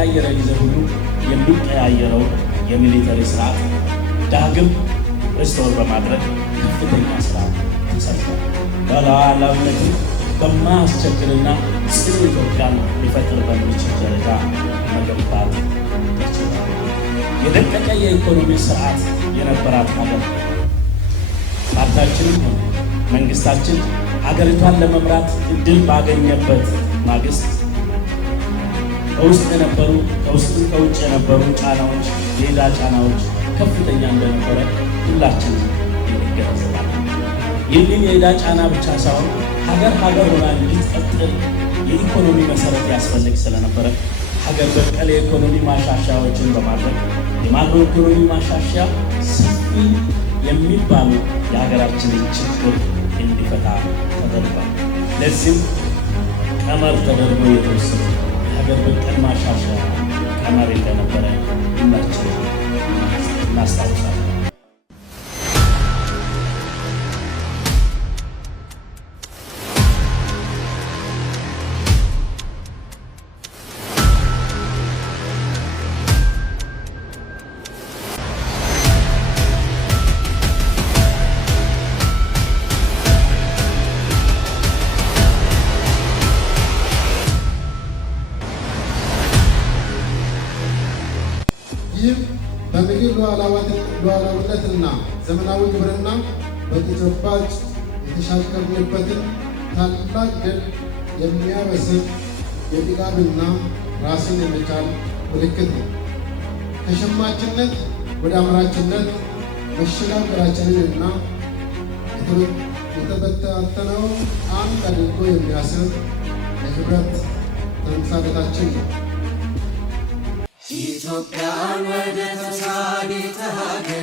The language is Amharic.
በተቀያየረ ጊዜ ሁሉ የሚቀያየረው የሚሊተሪ ስርዓት ዳግም ሪስቶር በማድረግ ከፍተኛ ስራ ተሰርቷል። ሉዓላዊነትን በማያስቸግርና ጽኑ ኢትዮጵያን ሊፈጥር በሚችል ደረጃ መገንባት ተችሏል። የደቀቀ የኢኮኖሚ ስርዓት የነበራት ሀገር ፓርቲያችንም ሆነ መንግስታችን ሀገሪቷን ለመምራት እድል ባገኘበት ማግስት ከውስጥም ከውጭ የነበሩ ጫናዎች፣ የዕዳ ጫናዎች ከፍተኛ እንደነበረ ሁላችንም እንገነዘባለን። ይህንን የዕዳ ጫና ብቻ ሳይሆን ሀገር ሆና እንድትቀጥል የኢኮኖሚ መሰረት ያስፈልግ ስለነበረ ሀገር በቀል የኢኮኖሚ ማሻሻያዎችን በማድረግ የማክሮ ኢኮኖሚ ማሻሻያ ሰፊ የሚባሉ የሀገራችንን ችግር እንዲፈታ ተደርጓል። ለዚህም ቀመር ተደርጎ የተወሰኑ የሀገር በቀል ማሻሻያ ቀመር እንደነበረ ሁላችን እናስታውሳለን። ይህም በምግብ ሉዓላዊነትና ዘመናዊ ግብርና በተጨባጭ የተሻገርንበትን ታላቅ ድል የሚያበስር የጥጋብና ራስን የመቻል ምልክት ነው። ከሸማችነት ወደ አምራችነት መሸጋገራችንንና የተበታተነውን አንድ አድርጎ የሚያስር የህብረት ተምሳሌታችን ነው። ኢትዮጵያን ወደ ተምሳሌተ ሀገር